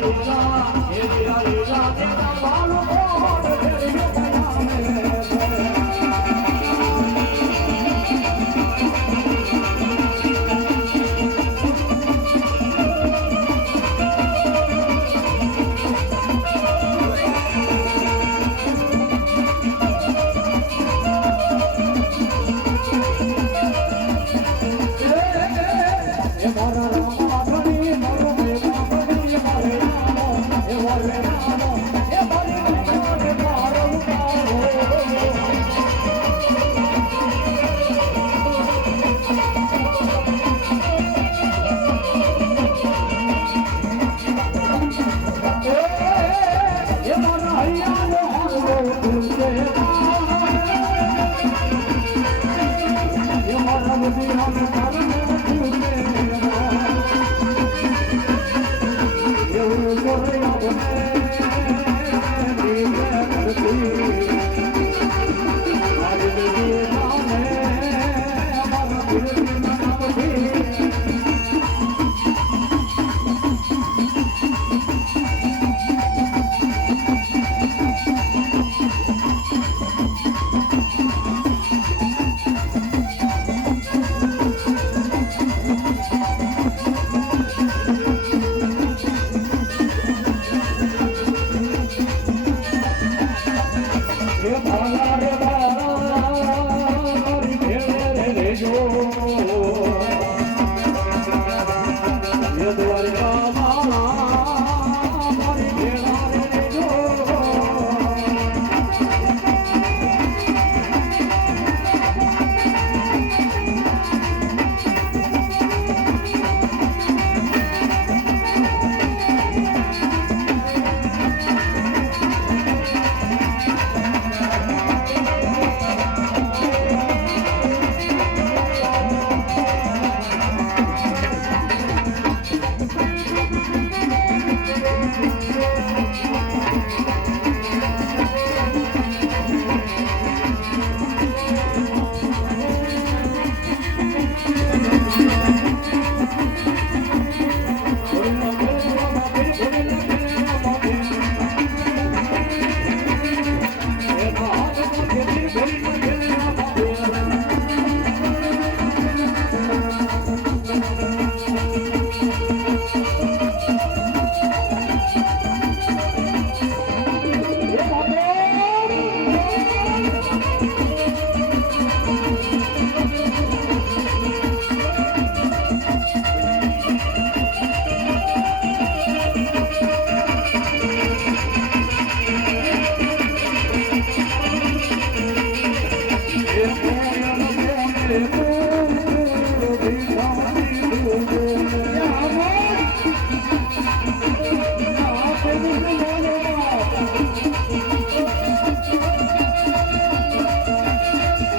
રુચા એ રુચા રુચા તે બાળકો હોડ ફેરિયો Yeah. Thank you.